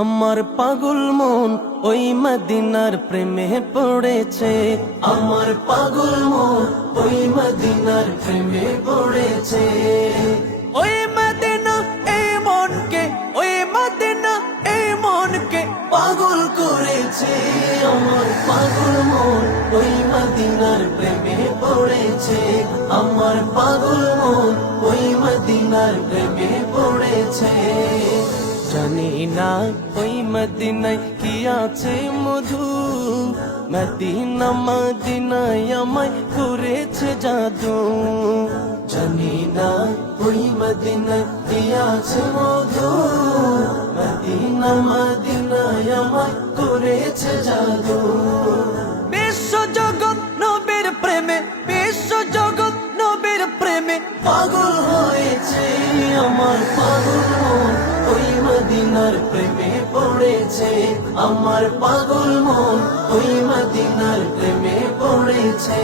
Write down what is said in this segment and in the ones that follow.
আমার পাগল মন ওই মদিনার প্রেমে পড়েছে। আমার পাগল মন ওই মদিনার প্রেমে পড়েছে। ওই মদিনা এই মনকে, ওই মদিনা এই মনকে পাগল করেছে। আমার পাগল মন ওই মদিনার প্রেমে পড়েছে। আমার পাগল মন ওই মদিনার প্রেমে পড়েছে। জানি না ওই মদিনায় কি আছে মধু, মদিনা মদিনায় আমায় করেছে জাদু। জানি না ওই মদিনায় কি আছে মধু, মদিনা মদিনায় আমায় করেছে জাদু। বিশ্ব জগৎ নবীর প্রেমে, বিশ্ব জগৎ নবীর প্রেমে পাগল হয়েছে। আমার পাগল মন ওই মদিনার প্রেমে পড়েছে। আমার পাগল মন ওই মদিনার প্রেমে পড়েছে।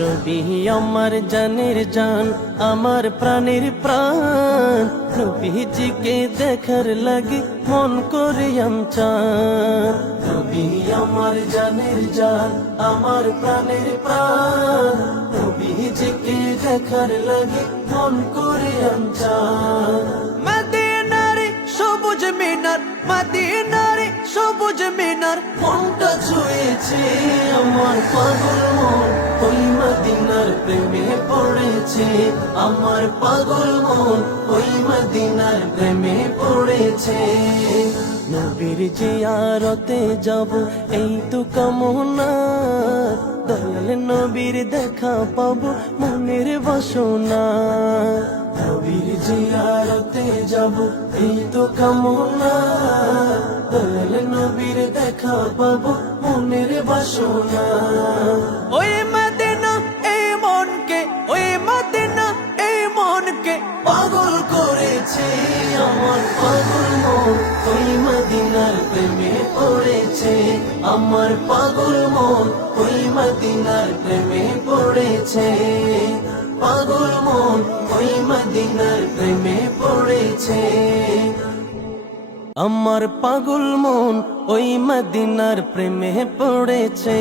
নবী আমার জানের জান, আমার প্রাণের প্রাণ, নবীজিকে দেখার লাগে মন করে চান। নবী আমার জানের জান, আমার প্রাণের প্রাণ, নবীজিকে দেখার লাগে মন করে চান। মদিনারে সবুজ মিনার, মদিনারে সবুজ মিনার মনটা ছুঁয়েছে। আমার পাগল মন ওই মদিনার প্রেমে পড়েছে। আমার পাগল মন ওই মদিনার প্রেমে পড়েছে। নবীর জিয়ারতে যাব এই তো কামনা, দয়াল নবীর দেখা পাবো মনের বাসনা। নবীর জিয়ারতে যাব এই তো কামনা, দয়াল নবীর দেখা পাবো মনের বাসনা। ওই মদিনা এই মনকে, ওই মদিনা এই মনকে পাগল করেছে। আমার পাগল মন ওই মদিনার প্রেমে পড়েছে। আমার পাগল মন ওই মদিনার প্রেমে পড়েছে। পাগল মন ওই মদিনার প্রেমে পড়েছে। আমার পাগল মন ওই মদিনার প্রেমে পড়েছে।